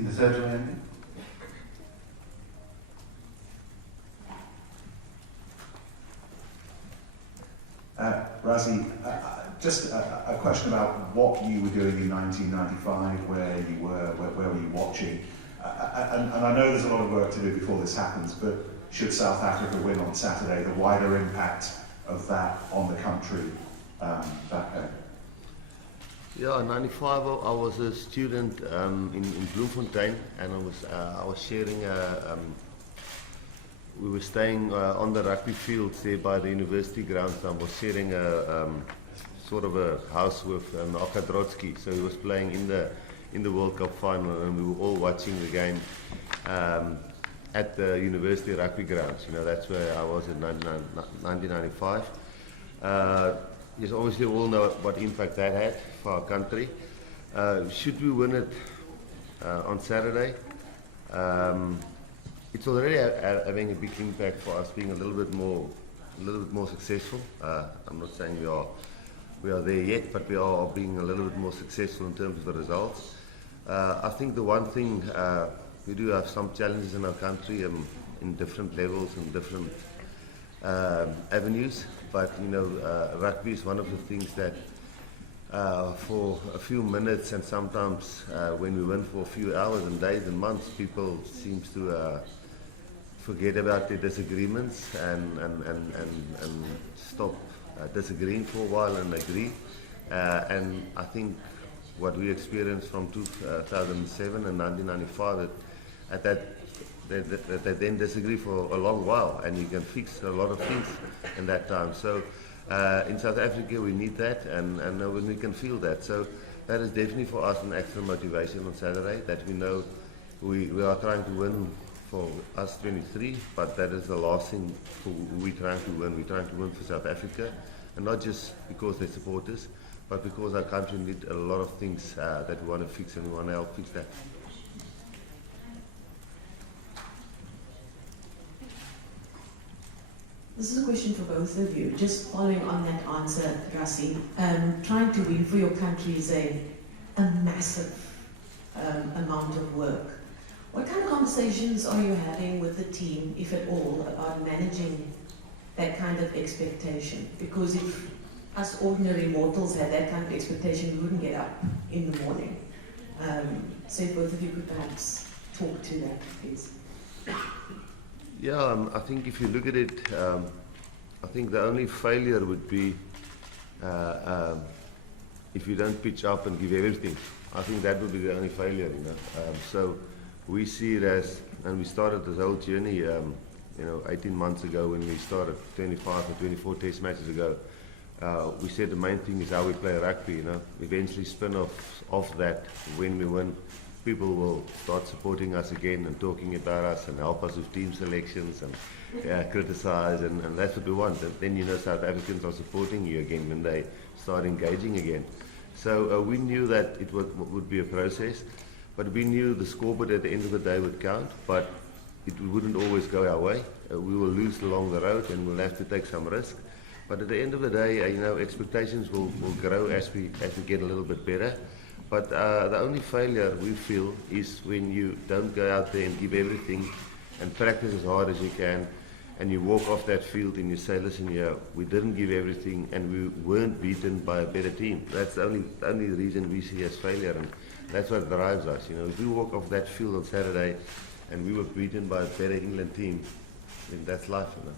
In the third round. Rassie, just a question about what you were doing in 1995, where were you watching? And I know there's a lot of work to do before this happens, but should South Africa win on Saturday, the wider impact of that on the country back home? Yeah, in '95 I was a student in Bloemfontein, and I was sharing we were staying on the rugby fields there by the university grounds. I was sharing a sort of a house with Akadrotsky, so he was playing in the World Cup final, and we were all watching the game at the university rugby grounds. You know, that's where I was in 1995. Yes, obviously we all know what impact that had for our country. Should we win it on Saturday? It's already having a big impact for us, being a little bit more successful. I'm not saying we are there yet, but we are being a little bit more successful in terms of the results. I think the one thing, we do have some challenges in our country in different levels and different avenues, but you know, rugby is one of the things that for a few minutes, and sometimes when we win for a few hours and days and months, people seem to forget about their disagreements and stop disagreeing for a while and agree. And I think what we experienced from 2007 and 1995, they then disagree for a long while, and you can fix a lot of things in that time. So in South Africa we need that, and when we can feel that. So that is definitely for us an extra motivation on Saturday, that we know we are trying to win for us 23, but that is the last thing we're trying to win. We're trying to win for South Africa, and not just because they support us, but because our country needs a lot of things that we want to fix, and we want to help fix that. This is a question for both of you. Just following on that answer, Rassie, trying to win for your country is a massive amount of work. What kind of conversations are you having with the team, if at all, about managing that kind of expectation? Because if us ordinary mortals had that kind of expectation, we wouldn't get up in the morning. So if both of you could perhaps talk to that, please. Yeah, I think if you look at it, I think the only failure would be if you don't pitch up and give everything. I think that would be the only failure, you know. So we see it as, and we started this whole journey, you know, 18 months ago when we started 25 or 24 test matches ago. We said the main thing is how we play rugby, you know. Eventually spin off that, when we win, people will start supporting us again and talking about us and help us with team selections and criticize, and that's what we want. And then, you know, South Africans are supporting you again when they start engaging again. So we knew that it would be a process, but we knew the scoreboard at the end of the day would count, but it wouldn't always go our way. We will lose along the road, and we'll have to take some risk. But at the end of the day, you know, expectations will grow as we get a little bit better. But the only failure we feel is when you don't go out there and give everything and practice as hard as you can, and you walk off that field and you say, listen, yeah, we didn't give everything and we weren't beaten by a better team. That's the only reason we see as failure, and that's what drives us. You know, if we walk off that field on Saturday and we were beaten by a better England team, then that's life, you know.